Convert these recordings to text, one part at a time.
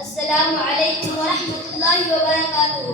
السلام علیکم ورحمۃ اللہ وبرکاتہ.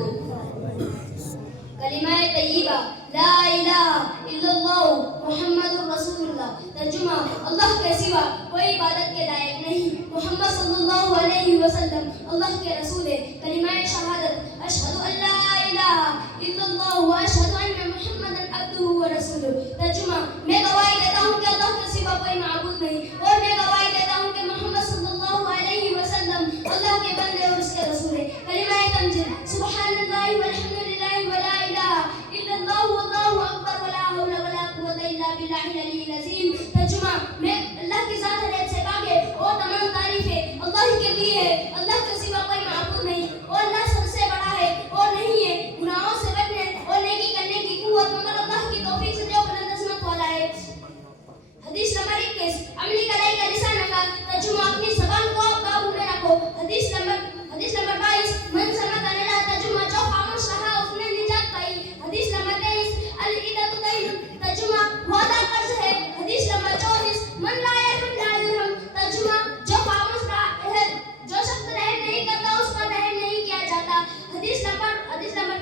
کلمہ طیبہ لا الہ الا اللہ محمد رسول اللہ. ترجمہ: اللہ کے سوا کوئی عبادت کے لائق نہیں، محمد صلی اللہ علیہ وسلم اللہ کے رسول ہے. کلمہ شہادت اشہد ان لا الہ الا اللہ و اشہد ان محمدا عبدہ و رسولہ. ترجمہ: میں گواہی دیتا ہوں کہ اللہ کے سوا کوئی معبود نہیں، اور میں گواہی دیتا ہوں کہ محمد صلی اللہ علیہ وسلم اللہ کے بندے اور اس کے رسول ہے. کلمہ تمجید سبحان اللہ والحمد للہ ولا الہ الا اللہ واللہ اکبر ولا حول ولا قوۃ الا باللہ العلی العظیم. ترجمہ: میں اللہ کی ذات حیات سے پاک ہے اور تمام تعریفیں اللہ ہی کے لیے ہے. اللہ کے سوا کوئی معبود نہیں اور اللہ سب سے بڑا ہے اور نہیں ہے گناہوں سے بچنے اور نیکی کرنے کی قوت مگر اللہ کی توفیق سے جو بلند عظمت والا ہے. حدیث نمبر 21 عملی کلائی کا لسان کا. ترجمہ: اپنی زبان کو قابو میں رکھو. حدیث نمبر 22 من سمت اللہ. ترجمہ: جو خاموش رہا اس نے نجات پائی. حدیث نمبر 23 العدۃ دین. ترجمہ: وعدہ قرض ہے. حدیث نمبر 24 من لا یرحم لا یرحم. ترجمہ: جو خاموش رہا ہے، جو شخص رحم نہیں کرتا اس پر رحم نہیں کیا جاتا. حدیث نمبر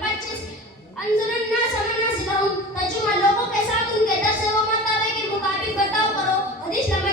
25 انظر الناس منازلہم. ترجمہ: لوگوں کے ساتھ ان کے در سے و مرتبے کے مطابق برتاؤ کرو. حدیث نمبر